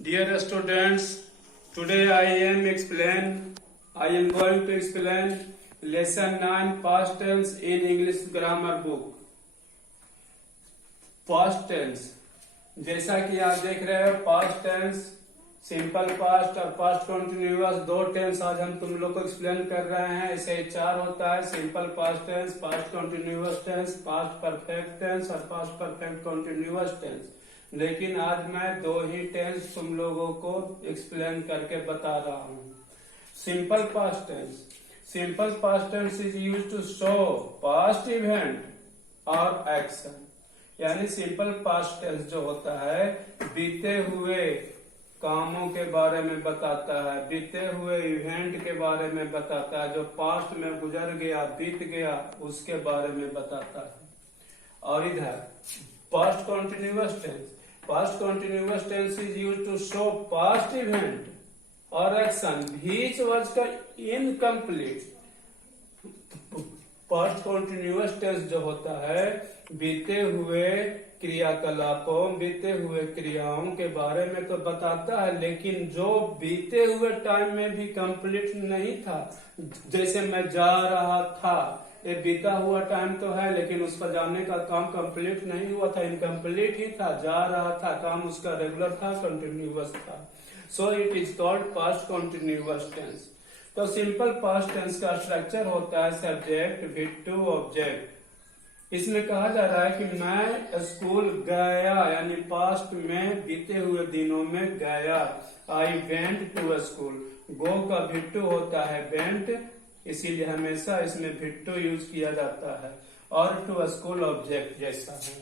Dear students, today I am going to explain lesson 9 past tense in English grammar book. Past tense, जैसा कि आप देख रहे हो past tense, सिंपल पास्ट और पास्ट कंटिन्यूअस दो टेंस आज हम तुम लोग को एक्सप्लेन कर रहे हैं। ऐसे ही चार होता है, simple past tense, past continuous tense, past perfect tense और पास्ट परफेक्ट कंटिन्यूअस टेंस। लेकिन आज मैं दो ही टेंस तुम लोगों को एक्सप्लेन करके बता रहा हूँ। Simple past tense, simple past tense is used to show past event और एक्शन। यानी सिंपल पास्ट टेंस जो होता है बीते हुए कामों के बारे में बताता है, बीते हुए इवेंट के बारे में बताता है, जो पास्ट में गुजर गया, बीत गया, उसके बारे में बताता है। और इधर past continuous tense, past continuous tense is used to show past event और action which was incomplete. Past continuous tense जो होता है बीते हुए क्रियाकलापों, बीते हुए क्रियाओं के बारे में तो बताता है, लेकिन जो बीते हुए टाइम में भी कंप्लीट नहीं था, जैसे मैं जा रहा था, ये बीता हुआ टाइम तो है लेकिन उसका जाने का काम कंप्लीट नहीं हुआ था, इनकम्प्लीट ही था, जा रहा था, काम उसका रेगुलर था, कंटिन्यूअस था। So it is called past continuous tense. तो सिंपल पास्ट टेंस का स्ट्रक्चर होता है सब्जेक्ट विद टू ऑब्जेक्ट। इसमें कहा जा रहा है कि मैं स्कूल गया, यानी पास्ट में बीते हुए दिनों में गया। I went to school. Go का भिट्टू होता है वेंट, इसीलिए हमेशा इसमें भिट्टू यूज किया जाता है। और टू स्कूल ऑब्जेक्ट जैसा है।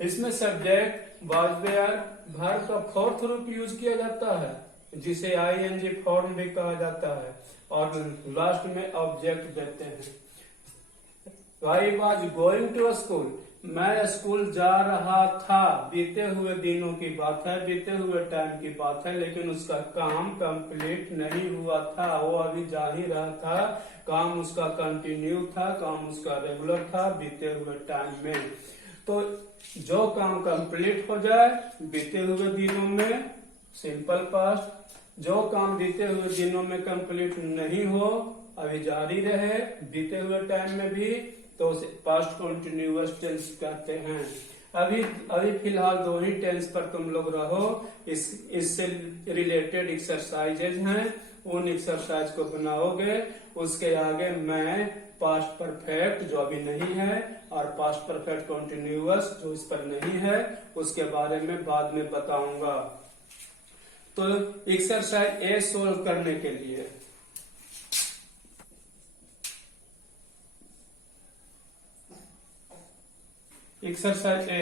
इसमें सब्जेक्ट वाज देयर, वर्ब का फोर्थ रूप यूज किया जाता है, जिसे आईएनजी फॉर्म भी कहा जाता है, और लास्ट में ऑब्जेक्ट देते हैं। I was going to school, मैं स्कूल जा रहा था, बीते हुए दिनों की बात है, बीते हुए टाइम की बात है, लेकिन उसका काम कंप्लीट नहीं हुआ था, वो अभी जा ही रहा था, काम उसका कंटिन्यू था, काम उसका रेगुलर था बीते हुए टाइम में। तो जो काम कंप्लीट हो जाए बीते हुए दिनों में सिंपल पास्ट, जो काम बीते हुए दिनों में कंप्लीट नहीं हो, अभी जारी रहे बीते हुए टाइम में भी, तो उसे पास्ट कंटिन्यूअस टेंस कहते हैं। अभी फिलहाल दो ही टेंस पर तुम लोग रहो। इससे रिलेटेड एक्सरसाइजेज हैं, उन एक्सरसाइज को बनाओगे। उसके आगे मैं पास्ट परफेक्ट जो अभी नहीं है और पास्ट परफेक्ट कंटिन्यूअस जो इस पर नहीं है, उसके बारे में बाद में बताऊंगा। तो एक्सरसाइज ए सोल्व करने के लिए Exercise A.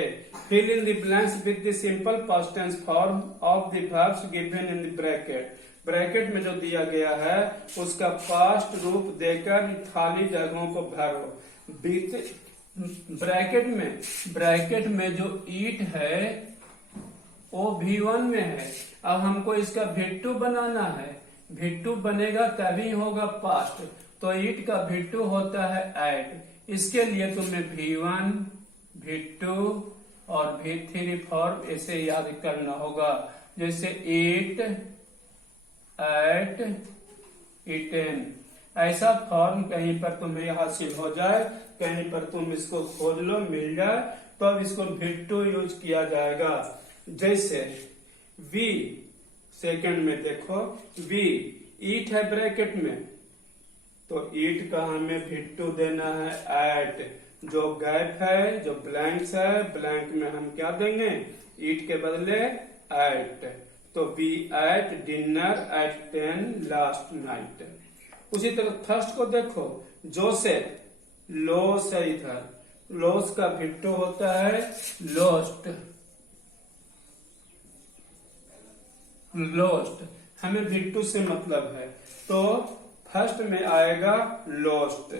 Fill in the blanks with the simple past tense form of the verbs given in the bracket. Bracket में जो दिया गया है उसका पास्ट रूप देकर खाली जगहों को भरो। बीते ब्रैकेट में जो ईट है वो V1 में है। अब हमको इसका V2 बनाना है। V2 बनेगा तभी होगा पास्ट, तो ईट का V2 होता है एट। इसके लिए तुम्हें V1, V2 और V3 फॉर्म ऐसे याद करना होगा, जैसे ईट, एट, ईटेन। ऐसा फॉर्म कहीं पर तुम्हें हासिल हो जाए, कहीं पर तुम इसको खोज लो, मिल जाए, तो अब इसको V2 यूज किया जाएगा। जैसे V सेकंड में देखो, V ईट है ब्रैकेट में, तो ईट का हमें V2 देना है एट। जो गैप है, जो ब्लैंक्स है, ब्लैंक में हम क्या देंगे, ईट के बदले एट। तो B ate dinner at 10 last night. उसी तरह फर्स्ट को देखो, जो से लॉस है, इधर लॉस का भिट्टू होता है लॉस्ट। लॉस्ट हमें भिट्टू से मतलब है, तो फर्स्ट में आएगा लॉस्ट।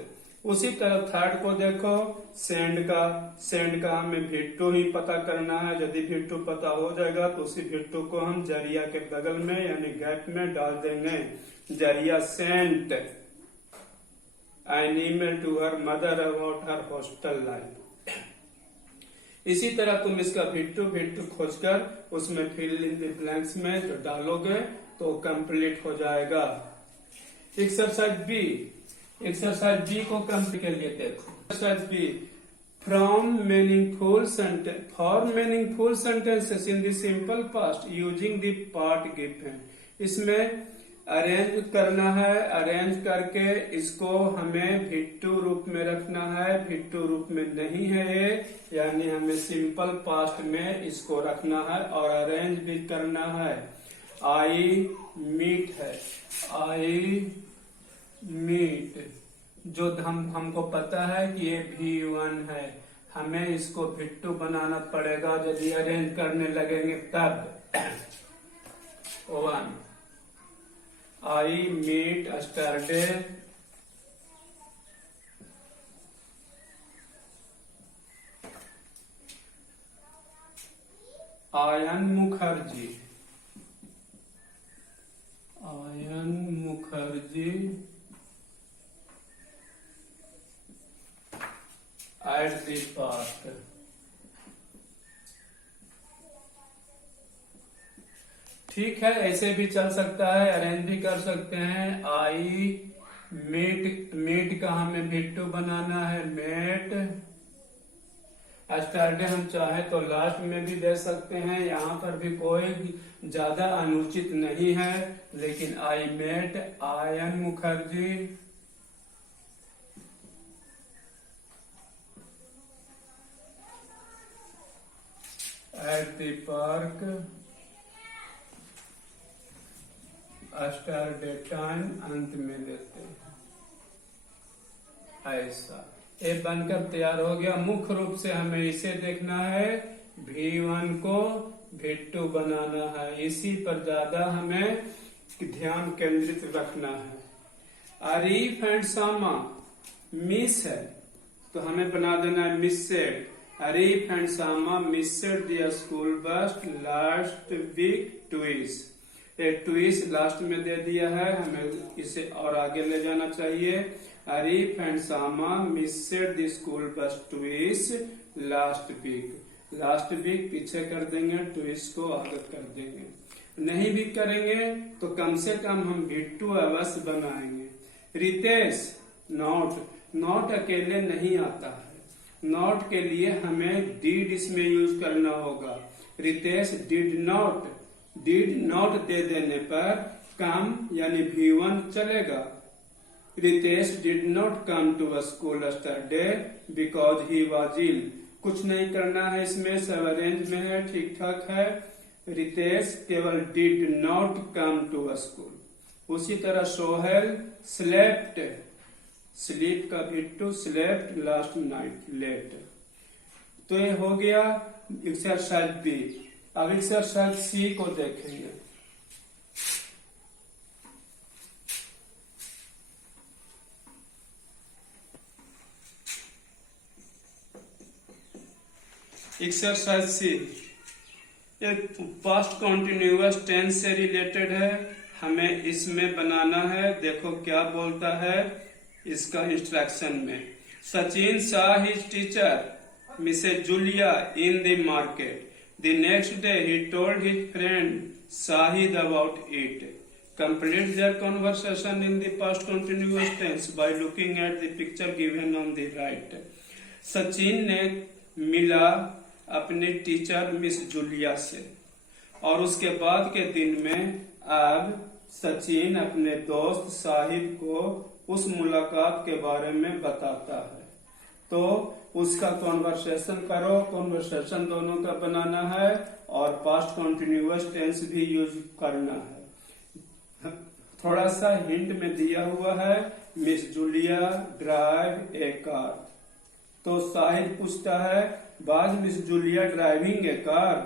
उसी तरह थर्ड को देखो, सेंड का हमें V2 ही पता करना है। यदि V2 पता हो जाएगा तो उसी V2 को हम जरिया के बगल में यानी गैप में डाल देंगे। Zaria sent an email to her mother about her hostel life. इसी तरह तुम इसका भिट्टू भिट्टू खोजकर उसमें फिल इन द ब्लैंक्स में जो डालोगे तो कंप्लीट हो जाएगा। एक्सरसाइज बी को कंप्लीट के लिए देखो। Exercise B, form meaningful sentences in the simple past using the part given. इसमें अरेंज करना है, अरेंज करके इसको हमें भिट्टू रूप में रखना है। भिट्टू रूप में नहीं है ये, यानी हमें सिंपल पास्ट में इसको रखना है और अरेंज भी करना है। आई मीट है, आई मीट, जो हमको पता है कि ये V1 है, हमें इसको भिट्टू बनाना पड़ेगा। यदि अरेंज करने लगेंगे तब 1, I meet yesterday, Ayan Mukherjee, Ayan Mukherjee at the park. ठीक है, ऐसे भी चल सकता है, अरेंज भी कर सकते हैं। आई मीट का हमें भिट्टू बनाना है, मेट। स्टरडे हम चाहे तो लास्ट में भी दे सकते हैं, यहाँ पर भी कोई ज्यादा अनुचित नहीं है। लेकिन I met Ayan Mukherjee at the park yesterday time अंत में लेते हैं। ऐसा ये बनकर तैयार हो गया। मुख्य रूप से हमें इसे देखना है, V1 को भिट्टू बनाना है, इसी पर ज्यादा हमें ध्यान केंद्रित रखना है। आरिफ एंड सामा मिस है तो हमें बना देना है मिसेड। Arif and Sama missed their school bus last week twice। एक ट्विस लास्ट में दे दिया है, हमें इसे और आगे ले जाना चाहिए। Arif and Sama missed the school bus twice last week। Last week पीछे कर देंगे, ट्विस को आगे कर देंगे। नहीं भी करेंगे तो कम से कम हम भिट्टू अवश्य बनाएंगे। रितेश नॉट अकेले नहीं आता है, नॉट के लिए हमें डिड इसमें यूज करना होगा। रितेश डिड नॉट दे देने पर कम यानी V1 चलेगा। Ritesh did not come to a school yesterday because he was ill. कुछ नहीं करना है इसमें, सब अरेंज में है, ठीक ठाक है। रितेश केवल did not come to a school. उसी तरह सोहेल स्लेप्ट, स्लीप का भिट्टू स्लेप्ट लास्ट नाइट, लेट। तो ये हो गया एक्सरसाइज बी। अब एक्सरसाइज सी को देखेंगे। एक्सरसाइज सी एक पास्ट कॉन्टिन्यूअस टेंस से रिलेटेड है, हमें इसमें बनाना है। देखो क्या बोलता है इसका इंस्ट्रक्शन में। Sachin saw his teacher Mrs. Julia in the market. The next day he told his friend Shahid about it. Complete their conversation in the past continuous tense by looking at the picture given on the right. Sachin ने मिला अपने teacher miss Julia से और उसके बाद के दिन में अब सचिन अपने दोस्त साहिद को उस मुलाकात के बारे में बताता है। तो उसका कॉन्वर्सेशन करो, कॉन्वर्सेशन दोनों का बनाना है और पास्ट कॉन्टिन्यूअस टेंस भी यूज करना है। थोड़ा सा हिंट में दिया हुआ है, Miss Julia drive a car. तो साहिद पूछता है was Miss Julia driving a car?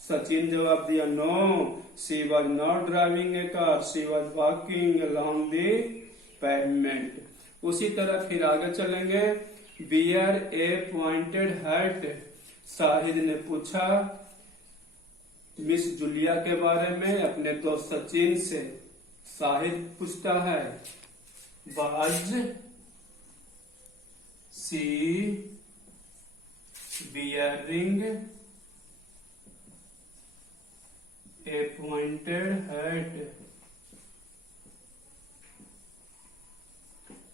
Sachin जवाब दिया no, she was not driving a car, she was walking along the pavement. उसी तरह फिर आगे चलेंगे। Wear a pointed hat, Sahid ने पूछा मिस जूलिया के बारे में अपने दोस्त सचिन से। साहिद पूछता है was she wearing a pointed hat।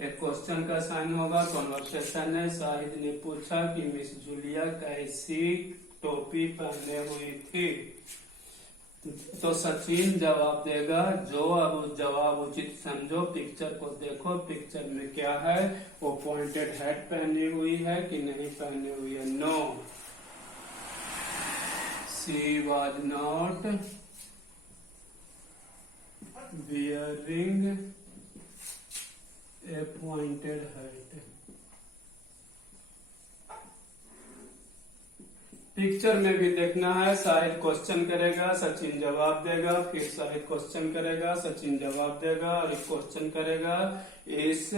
एक क्वेश्चन का साइन होगा, कॉन्वर्सेशन है। शाहिद ने पूछा कि मिस जूलिया कैसी टोपी पहने हुई थी, तो सचिन जवाब देगा। जो अब जवाब उचित समझो। पिक्चर को देखो, पिक्चर में क्या है, वो पॉइंटेड हैट पहनी हुई है कि नहीं पहनी हुई है। No, she was not wearing a pointed hat. Picture में भी देखना है। शाहिद क्वेश्चन करेगा, सचिन जवाब देगा, फिर शाहिद क्वेश्चन करेगा, सचिन जवाब देगा, और एक क्वेश्चन करेगा। इस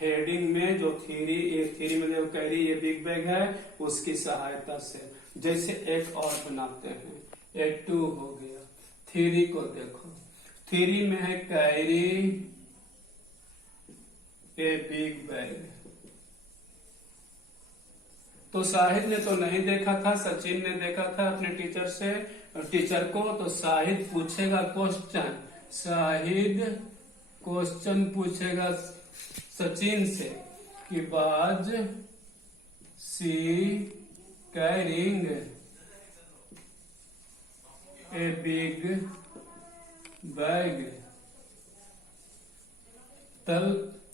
हेडिंग में जो थ्योरी में जो कह रही ये बिग बैग है, उसकी सहायता से जैसे एक और बनाते हैं। ये 2 हो गया। थ्योरी को देखो, थ्योरी में है कैरी ए बिग बैग। तो शाहिद ने तो नहीं देखा था, सचिन ने देखा था अपने टीचर को। तो शाहिद पूछेगा क्वेश्चन, शाहिद क्वेश्चन पूछेगा सचिन से कि was she carrying a big bag. तब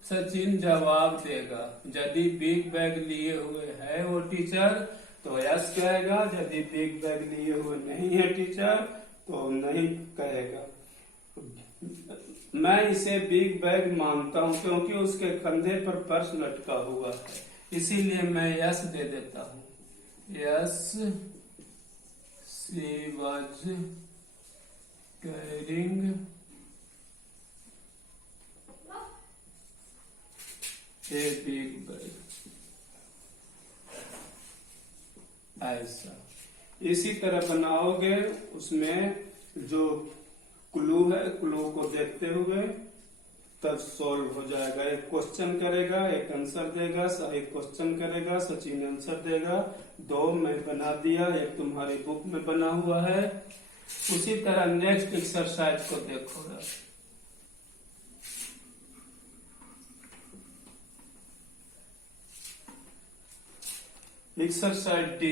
सचिन जवाब देगा। यदि बिग बैग लिए हुए है वो टीचर तो यस कहेगा, यदि बिग बैग लिए हुए नहीं है टीचर तो नहीं कहेगा। मैं इसे बिग बैग मानता हूं क्योंकि उसके कंधे पर पर्स लटका हुआ है, इसीलिए मैं यस दे देता हूं। Yes, she was carrying a big bag. ऐसा इसी तरह बनाओगे। उसमें जो क्लू है, क्लू को देखते हुए तब सॉल्व हो जाएगा। एक क्वेश्चन करेगा, एक आंसर देगा, शाहिद क्वेश्चन करेगा, सचिन आंसर देगा। 2 मैं बना दिया, एक तुम्हारी बुक में बना हुआ है। उसी तरह नेक्स्ट एक्सरसाइज को देखो। Exercise D.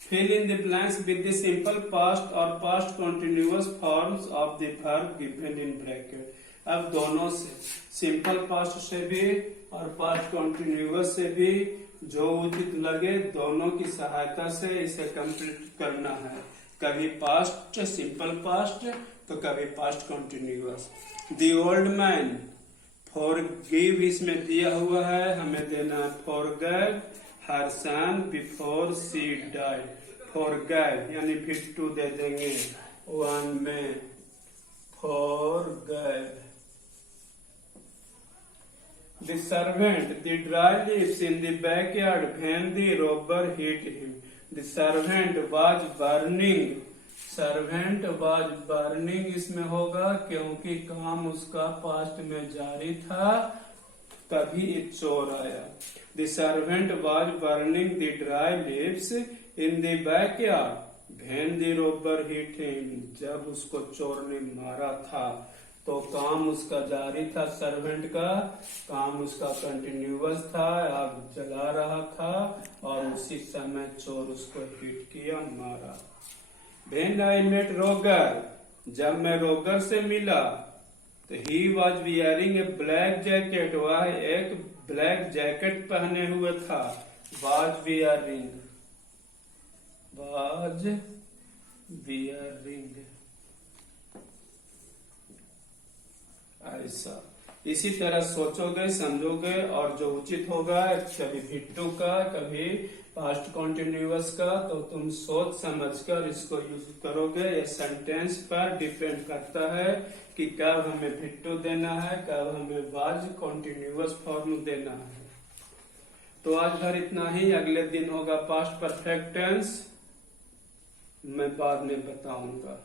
Fill in the blanks with the simple past or past continuous forms of the verb given in bracket. अब दोनों से, सिंपल पास्ट से भी और पास्ट कंटिन्यूअस से भी, जो उचित लगे दोनों की सहायता से इसे कंप्लीट करना है। कभी पास्ट सिंपल पास्ट तो कभी past continuous. The old man, forgive इसमें दिया हुआ है, हमें देना है forgave her son before she died. Forgave यानी भिट्टू दे देंगे 1 में। Forgave. The servant, the dry leaves in the backyard when the robber hit him. The servant was burning. Servant was burning इसमें होगा क्योंकि काम उसका पास्ट में जारी था, तभी एक चोर आया। The servant was burning the dry leaves in the backyard when the robber hit him. जब उसको चोर ने मारा था तो काम उसका जारी था। सर्वेंट का काम उसका कंटिन्यूअस था, आग जला रहा था और उसी समय चोर उसको हिट किया, मारा। When I met Roger, जब मैं रोगर से मिला तो he was wearing a black jacket, वह एक ब्लैक जैकेट पहने हुए था। was wearing ऐसा। इसी तरह सोचोगे, समझोगे और जो उचित होगा, कभी भिट्टू का कभी पास्ट कॉन्टिन्यूअस का, तो तुम सोच समझकर इसको यूज करोगे। ये सेंटेंस पर डिपेंड करता है कि कब हमें भिट्टू देना है, कब हमें वाज कॉन्टिन्यूअस फॉर्म देना है। तो आज भर इतना ही। अगले दिन होगा पास्ट परफेक्ट टेंस, मैं बाद में बताऊंगा।